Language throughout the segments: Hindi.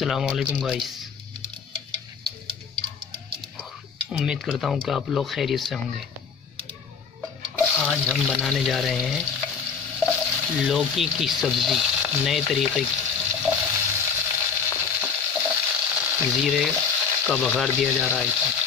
अस्सलाम वालेकुम गाइस। उम्मीद करता हूँ कि आप लोग खैरियत से होंगे। आज हम बनाने जा रहे हैं लौकी की सब्ज़ी नए तरीके की। ज़ीरे का बघार दिया जा रहा है इसमें।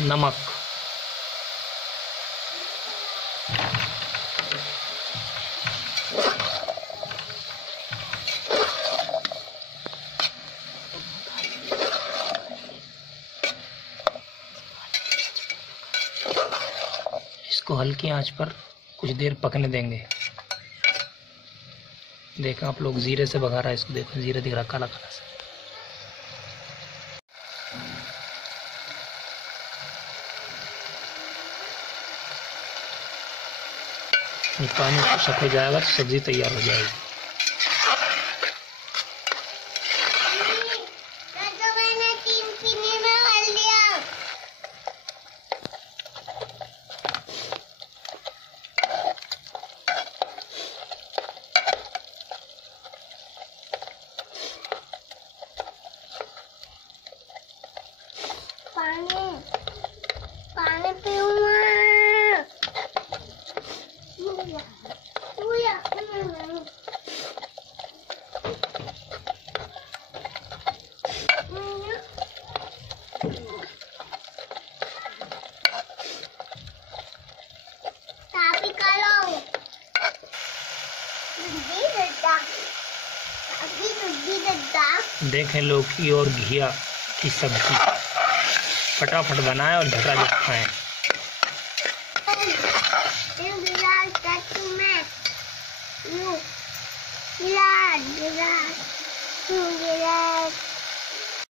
नमक, इसको हल्की आंच पर कुछ देर पकने देंगे। देखो आप लोग, जीरे से बघा रहा है इसको। देखो जीरा दिख रहा काला काला सा। पानी खुशक हो जाएगा तो सब्जी तैयार हो जाएगी। पानी पीऊंगा। देखें लौकी और घिया की सब्जी फटाफट बनाएं और झटाझट खाएं। मिला